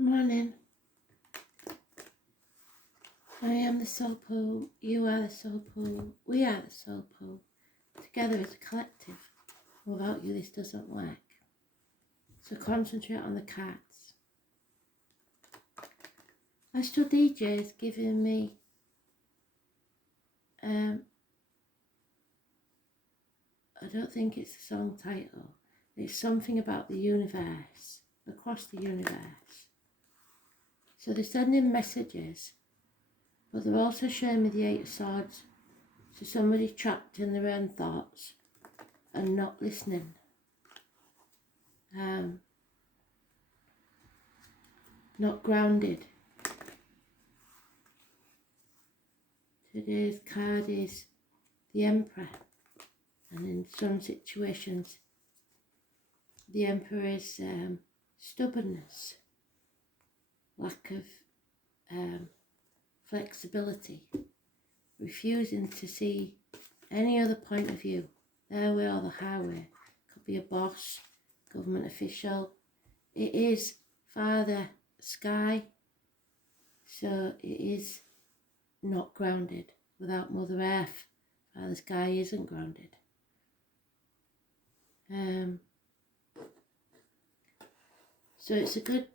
Morning. I am the soul pool, you are the soul pool, we are the soul pool. Together as a collective. Without you this doesn't work. So concentrate on the cards. Astral DJ is giving me I don't think it's a song title. It's something about the universe, across the universe. So they're sending messages, but they're also showing me the Eight of Swords. So somebody trapped in their own thoughts and not listening. Not grounded. Today's card is the Emperor, and in some situations the Emperor is stubbornness, lack of flexibility, refusing to see any other point of view, their way or the highway. Could be a boss, government official. It is Father Sky, so it is not grounded. Without Mother Earth, Father Sky isn't grounded. So it's a good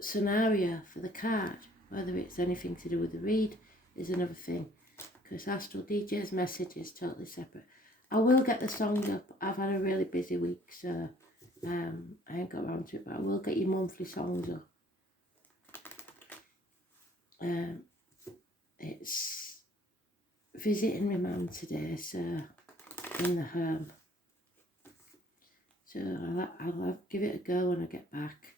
scenario for the card. Whether it's anything to do with the read is another thing, because Astral DJ's message is totally separate. I will get the songs up. I've had a really busy week, so I ain't got around to it, but I will get your monthly songs up. It's visiting my mum today, so in the home. So I'll give it a go when I get back.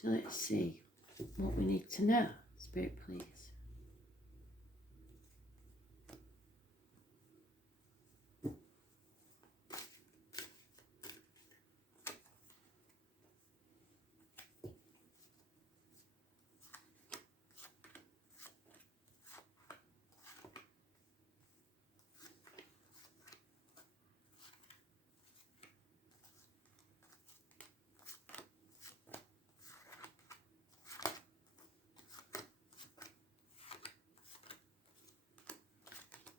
So let's see what we need to know. Spirit, please.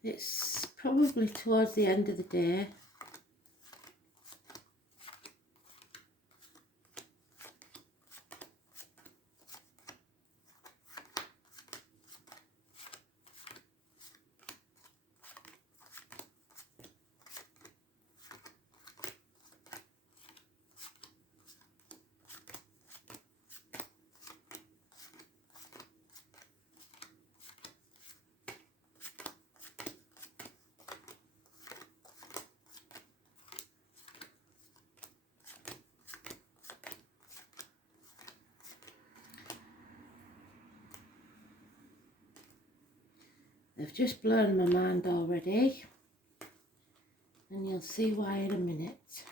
It's probably towards the end of the day. They've just blown my mind already, and you'll see why in a minute.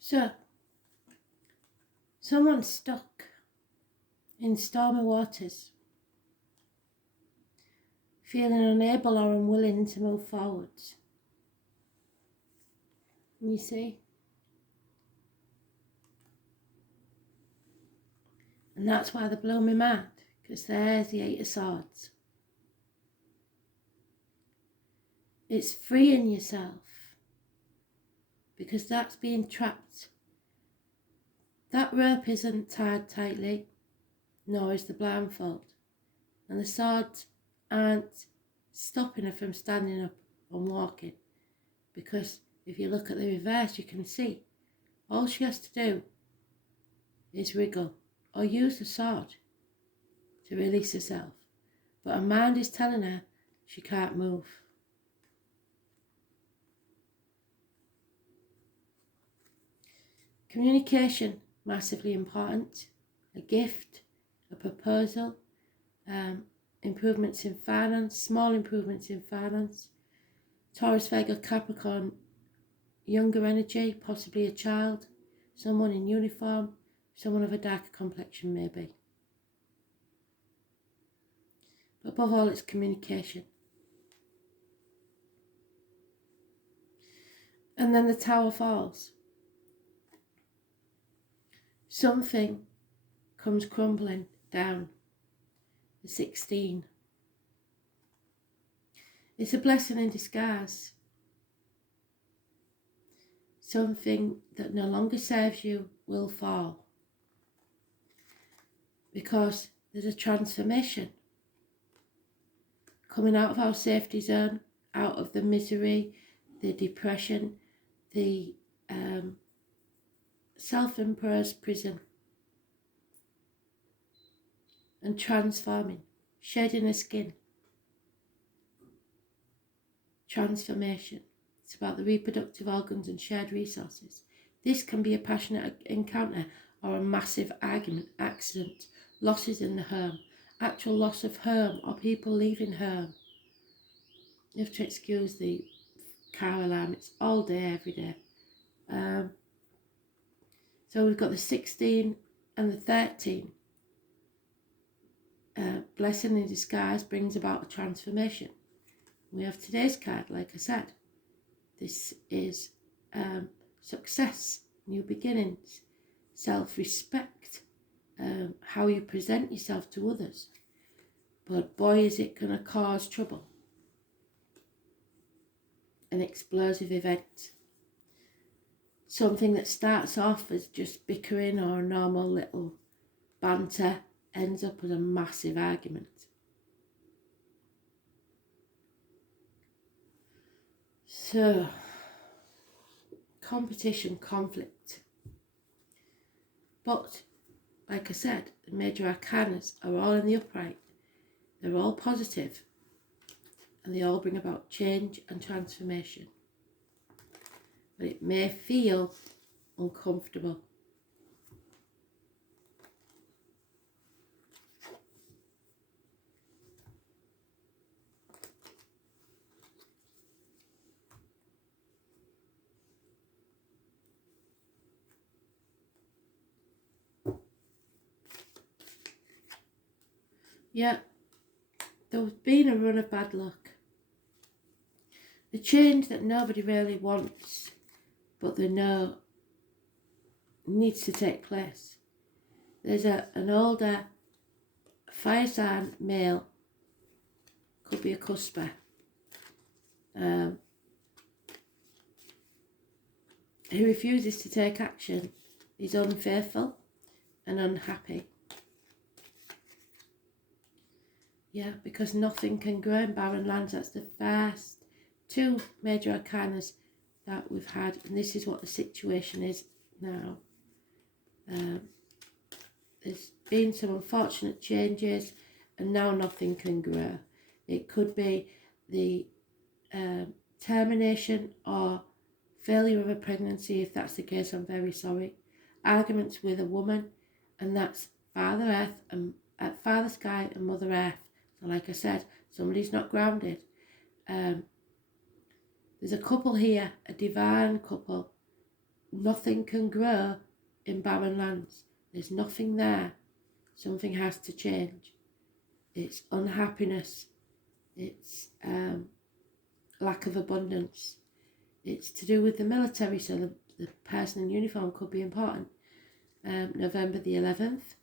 So, someone's stuck in stormy waters, feeling unable or unwilling to move forwards. You see? And that's why they blow me mad, because there's the Eight of Swords. It's freeing yourself, because that's being trapped. That rope isn't tied tightly, nor is the blindfold. And the swords aren't stopping her from standing up and walking, because if you look at the reverse, you can see all she has to do is wriggle or use the sword to release herself. But her mind is telling her she can't move. Communication, massively important. A gift, a proposal, improvements in finance, small improvements in finance. Taurus, Virgo, Capricorn, younger energy, possibly a child, someone in uniform, someone of a darker complexion maybe. But above all, it's communication. And then the tower falls. Something comes crumbling down. The 16. It's a blessing in disguise. Something that no longer serves you will fall. Because there's a transformation. Coming out of our safety zone, out of the misery, the depression, the self-imposed prison, and transforming, shedding a skin. Transformation. It's about the reproductive organs and shared resources. This can be a passionate encounter or a massive argument, accident, losses in the home, actual loss of home or people leaving home. You have to excuse the car alarm, it's all day, every day. So we've got the 16 and the 13. Blessing in disguise brings about a transformation. We have today's card, like I said. This is success, new beginnings, self-respect, how you present yourself to others. But boy, is it going to cause trouble. An explosive event. Something that starts off as just bickering or a normal little banter ends up as a massive argument. So, competition, conflict. But, like I said, the major arcanas are all in the upright. They're all positive, and they all bring about change and transformation. But it may feel uncomfortable. Yeah, there's been a run of bad luck. The change that nobody really wants, but they know needs to take place. There's an older fire sign male, could be a cusper, who refuses to take action, is unfaithful and unhappy. Yeah, because nothing can grow in barren lands. That's the first two major arcanas that we've had, and this is what the situation is now. There's been some unfortunate changes, and now nothing can grow. It could be the termination or failure of a pregnancy. If that's the case, I'm very sorry. Arguments with a woman, and that's Father Earth and Father Sky and Mother Earth. So like I said, somebody's not grounded. There's a couple here, a divine couple. Nothing can grow in barren lands. There's nothing there. Something has to change. It's unhappiness. It's lack of abundance. It's to do with the military, so the person in uniform could be important. November the 11th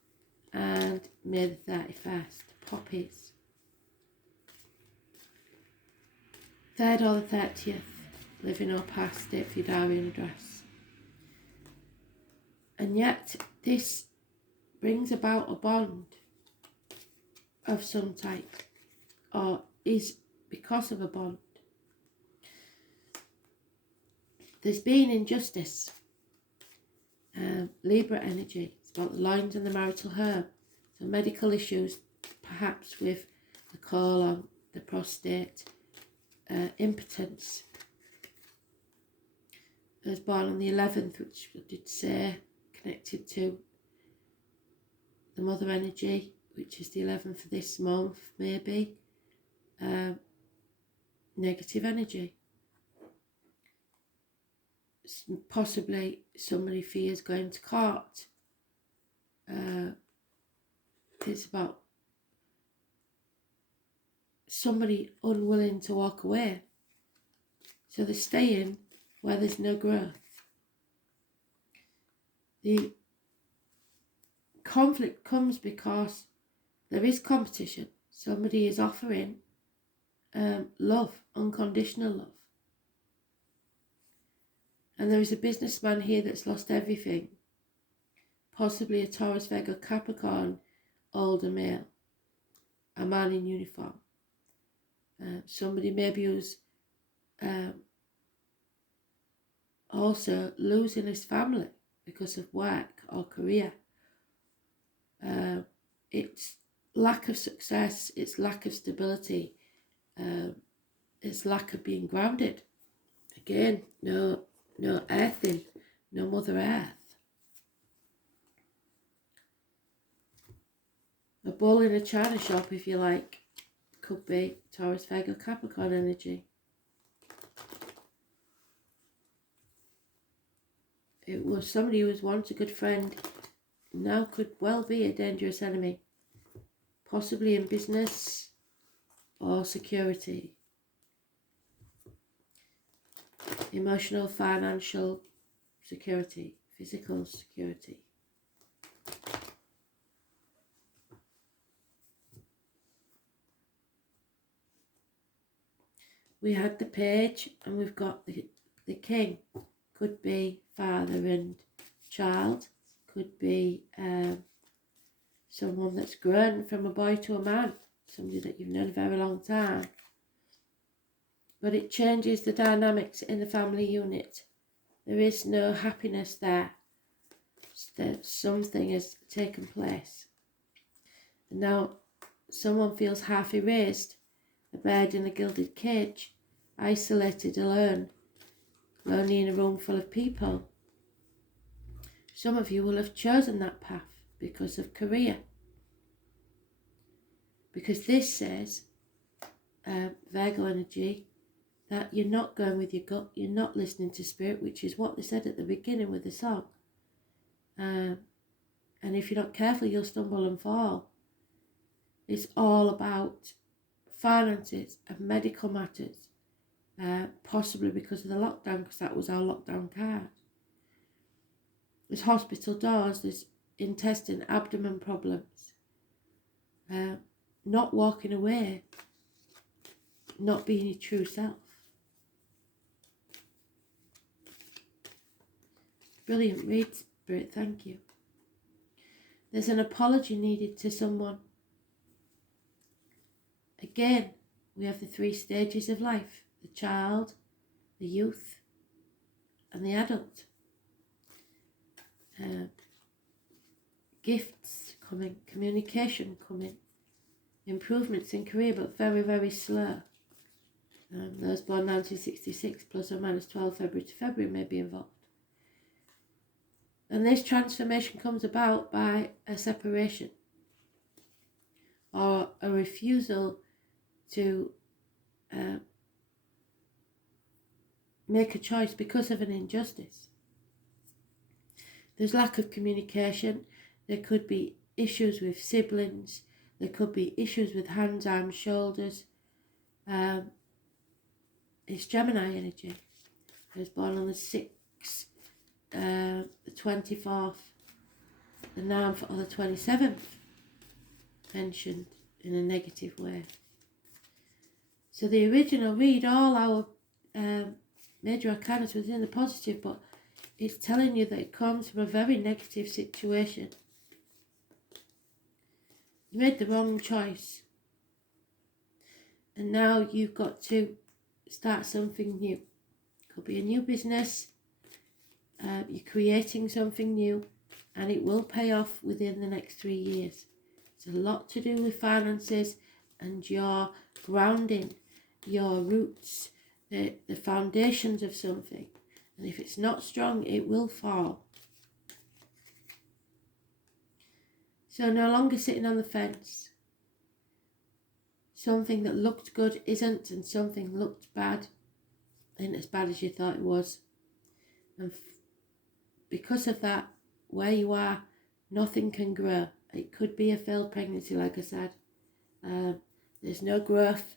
and May the 31st. Poppies. 3rd or the 30th. Living or past, date for your diary and address. And yet, this brings about a bond of some type, or is because of a bond. There's been injustice. Libra energy. It's about the lines and the marital home. So medical issues, perhaps with the colon, the prostate, impotence. I was born on the 11th, which I did say, connected to the mother energy, which is the 11th of this month, maybe. Negative energy. Possibly somebody fears going to court. It's about somebody unwilling to walk away. So they're staying where there's no growth. The conflict comes because there is competition. Somebody is offering love, unconditional love. And there is a businessman here that's lost everything. Possibly a Taurus, Virgo, Capricorn, older male, a man in uniform. Somebody maybe who's also losing his family because of work or career. It's lack of success, it's lack of stability, it's lack of being grounded. Again, no earthing, no Mother Earth. A bull in a china shop, if you like, could be Taurus, Virgo, Capricorn energy. It was somebody who was once a good friend, now could well be a dangerous enemy, possibly in business or security, emotional, financial security, physical security. We had the page and we've got the king. Could be father and child, could be someone that's grown from a boy to a man, somebody that you've known a very long time. But it changes the dynamics in the family unit. There is no happiness there. That something has taken place. And now someone feels half erased, a bird in a gilded cage, isolated, alone, lonely in a room full of people. Some of you will have chosen that path because of career. Because this says, Virgo energy, that you're not going with your gut, you're not listening to spirit, which is what they said at the beginning with the song. And if you're not careful, you'll stumble and fall. It's all about finances and medical matters, possibly because of the lockdown, because that was our lockdown card. There's hospital doors, there's intestine, abdomen problems, not walking away, not being your true self. Brilliant read, Spirit, thank you. There's an apology needed to someone. Again, we have the 3 stages of life: the child, the youth, and the adult. Gifts coming, communication coming, improvements in career, but very, very slow. Those born 1966 plus or minus 12 February to February may be involved. And this transformation comes about by a separation or a refusal to make a choice because of an injustice. There's lack of communication. There could be issues with siblings. There could be issues with hands, arms, shoulders. It's Gemini energy. I was born on the 6th, the 24th, the 9th or the 27th, mentioned in a negative way. So the original read, all our major arcanas was in the positive, but it's telling you that it comes from a very negative situation. You made the wrong choice. And now you've got to start something new. Could be a new business. You're creating something new, and it will pay off within the next 3 years. It's a lot to do with finances and your grounding, your roots, the foundations of something. And if it's not strong, it will fall. So no longer sitting on the fence. Something that looked good isn't, and something looked bad isn't as bad as you thought it was. And because of that, where you are nothing can grow. It could be a failed pregnancy, like I said. There's no growth.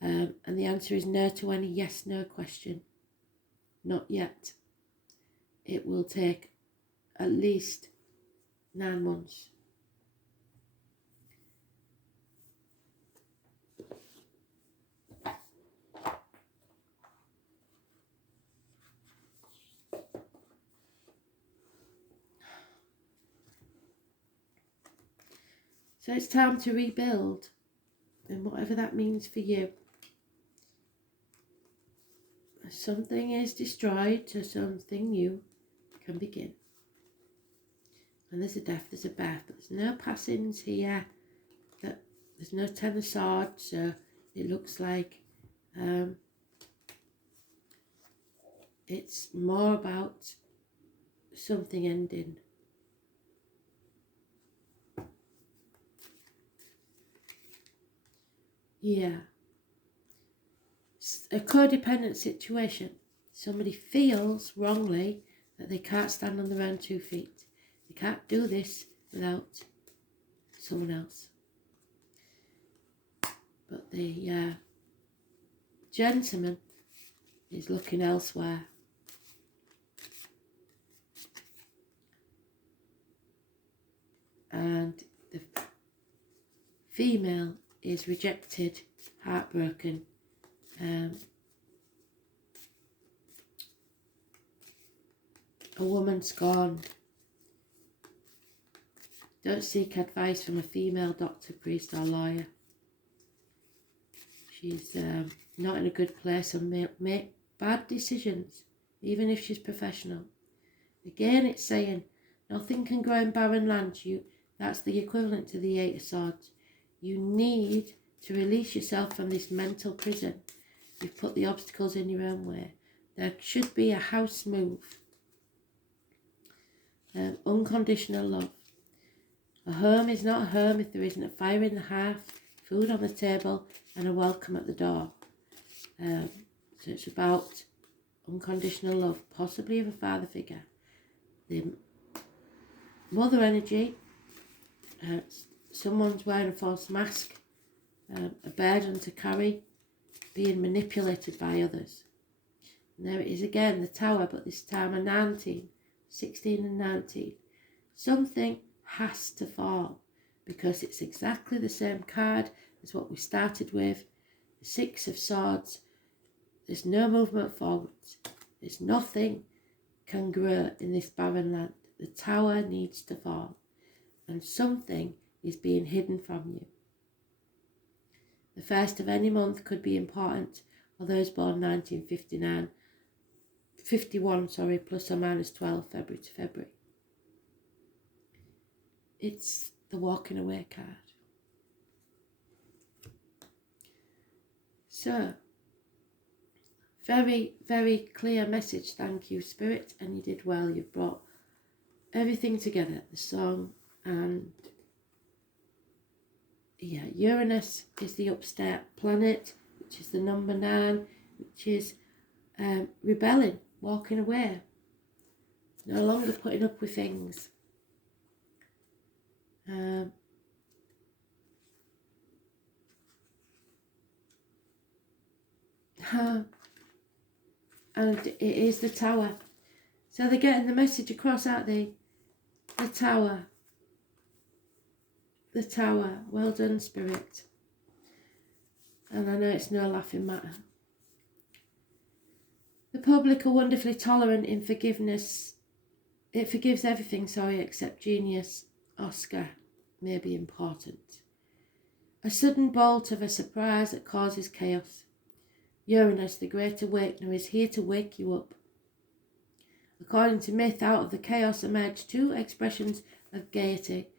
And the answer is no to any yes/no question. Not yet. It will take at least 9 months. So it's time to rebuild, and whatever that means for you. Something is destroyed, so something new can begin. And there's a death, there's a birth, but there's no passings here. There's no Ten of Swords, so it looks like it's more about something ending. Yeah. A codependent situation. Somebody feels wrongly that they can't stand on their own 2 feet. They can't do this without someone else. But the gentleman is looking elsewhere. And the female is rejected, heartbroken. A woman scorned. Don't seek advice from a female doctor, priest or lawyer. She's not in a good place and make bad decisions, even if she's professional. Again, it's saying nothing can grow in barren land. That's the equivalent to the 8 of Swords. You need to release yourself from this mental prison. You've put the obstacles in your own way. There should be a house move. Unconditional love. A home is not a home if there isn't a fire in the hearth, food on the table, and a welcome at the door. So it's about unconditional love, possibly of a father figure. The mother energy, someone's wearing a false mask, a burden to carry, being manipulated by others. And there it is again, the Tower, but this time a 19, 16 and 19. Something has to fall because it's exactly the same card as what we started with. The 6 of Swords. There's no movement forwards. There's nothing can grow in this barren land. The Tower needs to fall. And something is being hidden from you. The first of any month could be important for those born 1959, 51, plus or minus 12, February to February. It's the walking away card. So, very, very clear message. Thank you, Spirit, and you did well. You've brought everything together, the song and Uranus is the upstart planet, which is the number 9, which is rebelling, walking away, no longer putting up with things. And it is the Tower. So they're getting the message across, aren't they? The Tower. The Tower. Well done, Spirit. And I know it's no laughing matter. The public are wonderfully tolerant in forgiveness. It forgives everything, except genius. Oscar may be important. A sudden bolt of a surprise that causes chaos. Uranus, the great awakener, is here to wake you up. According to myth, out of the chaos emerge 2 expressions of deity.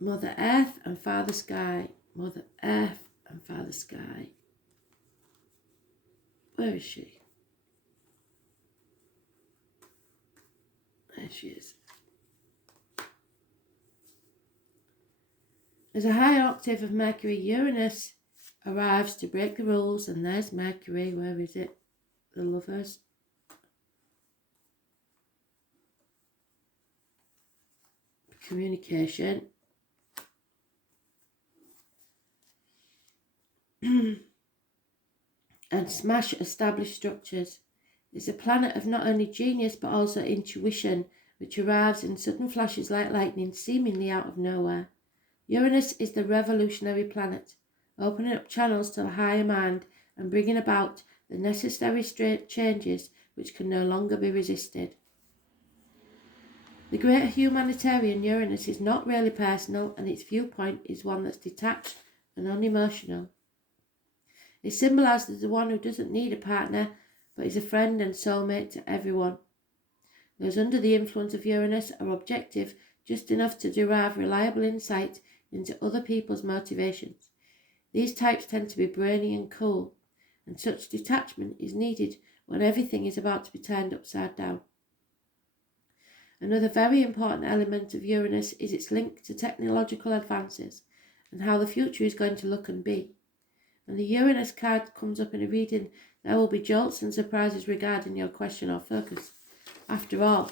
Mother Earth and Father Sky. Mother Earth and Father Sky. Where is she? There she is. As a high octave of Mercury, Uranus arrives to break the rules, and there's Mercury. Where is it? The Lovers. communication, and smash established structures. It's a planet of not only genius but also intuition, which arrives in sudden flashes like lightning, seemingly out of nowhere. Uranus is the revolutionary planet, opening up channels to the higher mind and bringing about the necessary changes which can no longer be resisted. The great humanitarian Uranus is not really personal, and its viewpoint is one that's detached and unemotional. It symbolises the one who doesn't need a partner, but is a friend and soulmate to everyone. Those under the influence of Uranus are objective just enough to derive reliable insight into other people's motivations. These types tend to be brainy and cool, and such detachment is needed when everything is about to be turned upside down. Another very important element of Uranus is its link to technological advances and how the future is going to look and be. When the Uranus card comes up in a reading, there will be jolts and surprises regarding your question or focus. After all,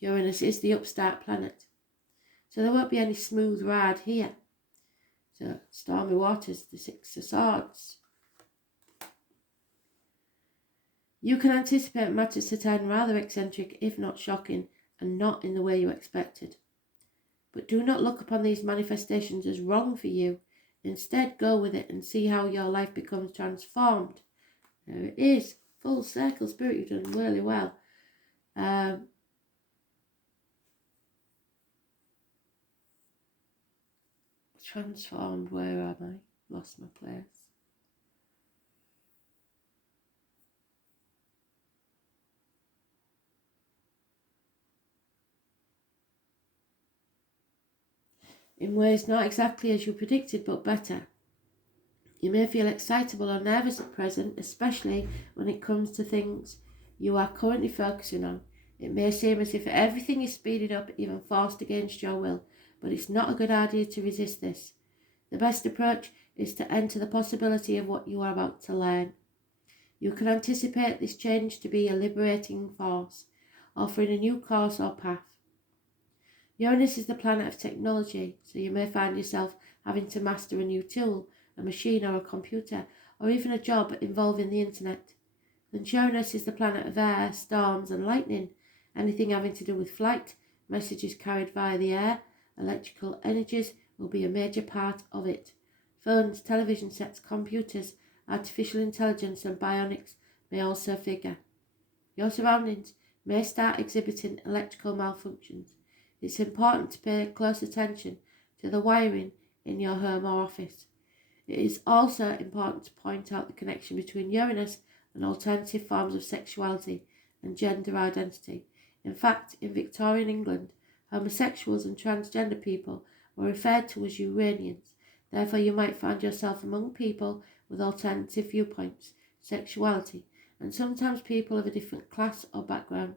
Uranus is the upstart planet, so there won't be any smooth ride here. So, stormy waters, the Six of Swords. You can anticipate matters to turn rather eccentric, if not shocking, and not in the way you expected. But do not look upon these manifestations as wrong for you. Instead, go with it and see how your life becomes transformed. There it is. Full circle, Spirit, you've done really well. Transformed, where am I? Lost my place. In ways not exactly as you predicted, but better. You may feel excitable or nervous at present, especially when it comes to things you are currently focusing on. It may seem as if everything is speeded up, even forced against your will, but it's not a good idea to resist this. The best approach is to enter the possibility of what you are about to learn. You can anticipate this change to be a liberating force, offering a new course or path. Uranus is the planet of technology, so you may find yourself having to master a new tool, a machine or a computer, or even a job involving the internet. Then Uranus is the planet of air, storms and lightning. Anything having to do with flight, messages carried via the air, electrical energies will be a major part of it. Phones, television sets, computers, artificial intelligence and bionics may also figure. Your surroundings may start exhibiting electrical malfunctions. It's important to pay close attention to the wiring in your home or office. It is also important to point out the connection between Uranus and alternative forms of sexuality and gender identity. In fact, in Victorian England, homosexuals and transgender people were referred to as Uranians. Therefore, you might find yourself among people with alternative viewpoints, sexuality, and sometimes people of a different class or background.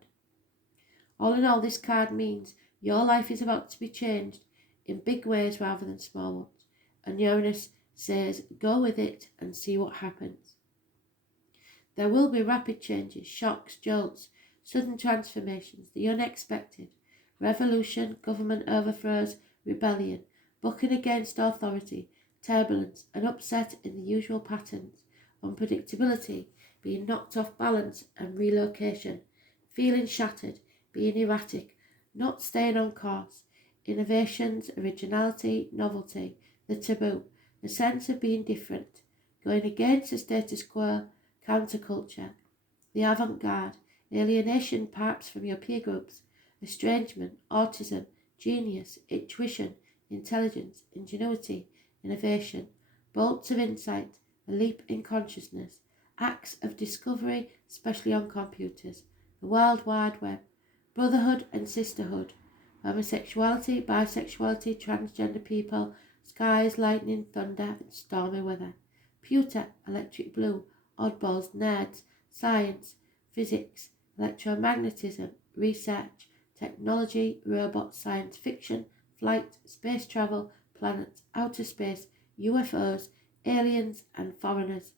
All in all, this card means your life is about to be changed in big ways rather than small ones. And Uranus says, go with it and see what happens. There will be rapid changes, shocks, jolts, sudden transformations, the unexpected, revolution, government overthrows, rebellion, bucking against authority, turbulence, an upset in the usual patterns, unpredictability, being knocked off balance and relocation, feeling shattered, being erratic, not staying on course, innovations, originality, novelty, the taboo, the sense of being different, going against the status quo, counterculture, the avant-garde, alienation perhaps from your peer groups, estrangement, autism, genius, intuition, intelligence, ingenuity, innovation, bolts of insight, a leap in consciousness, acts of discovery, especially on computers, the World Wide Web, brotherhood and sisterhood, homosexuality, bisexuality, transgender people, skies, lightning, thunder, and stormy weather, pewter, electric blue, oddballs, nerds, science, physics, electromagnetism, research, technology, robots, science fiction, flight, space travel, planets, outer space, UFOs, aliens and foreigners,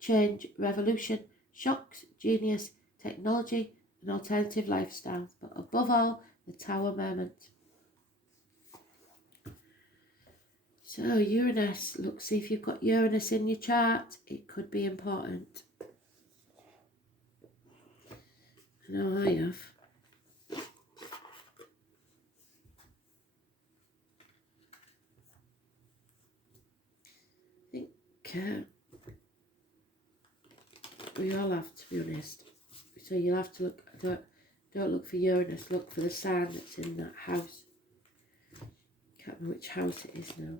change, revolution, shocks, genius, technology and alternative lifestyles, but above all, the Tower moment. So Uranus, look, see if you've got Uranus in your chart. It could be important. I know I have. I think we all have, to be honest. So you'll have to look, don't look for Uranus, look for the sign that's in that house. Can't remember which house it is now.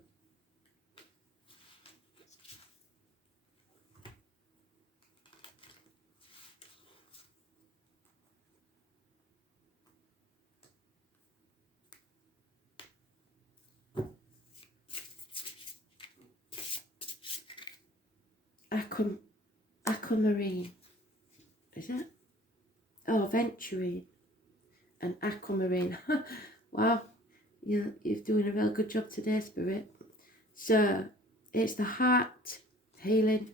Aquamarine, is it? Oh, Venturine and Aquamarine. Wow, you're doing a real good job today, Spirit. So, it's the heart, healing,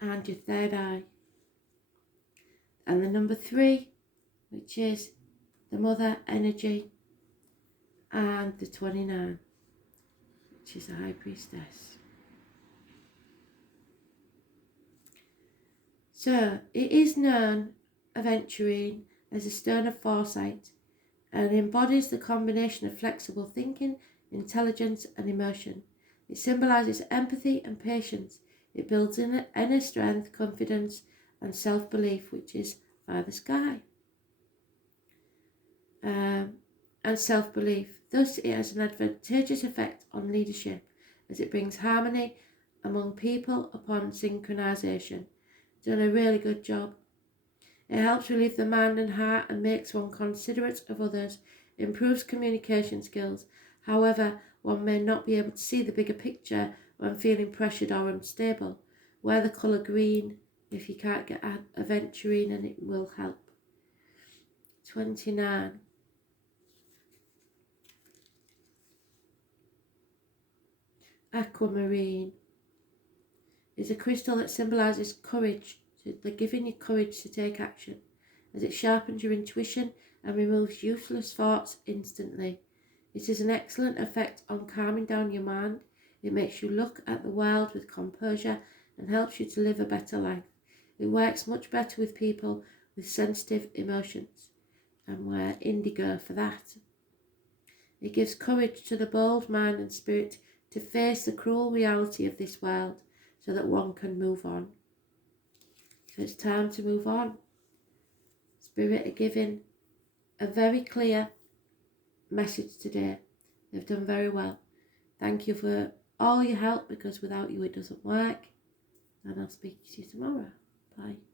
and your third eye. And the number 3, which is the mother energy, and the 29, which is the high priestess. So, it is known, Aventurine, as a stone of foresight, and embodies the combination of flexible thinking, intelligence, and emotion. It symbolises empathy and patience. It builds inner strength, confidence, and self-belief, which is via the sky. And self-belief. Thus, it has an advantageous effect on leadership, as it brings harmony among people upon synchronization. Done a really good job. It helps relieve the mind and heart and makes one considerate of others, improves communication skills. However, one may not be able to see the bigger picture when feeling pressured or unstable. Wear the colour green if you can't get Aventurine, and it will help. 29. Aquamarine is a crystal that symbolises courage. They're giving you courage to take action, as it sharpens your intuition and removes useless thoughts instantly. It is an excellent effect on calming down your mind. It makes you look at the world with composure and helps you to live a better life. It works much better with people with sensitive emotions, and wear indigo for that. It gives courage to the bold mind and spirit to face the cruel reality of this world, so that one can move on. So it's time to move on. Spirit are giving a very clear message today. They've done very well. Thank you for all your help, because without you it doesn't work. And I'll speak to you tomorrow. Bye.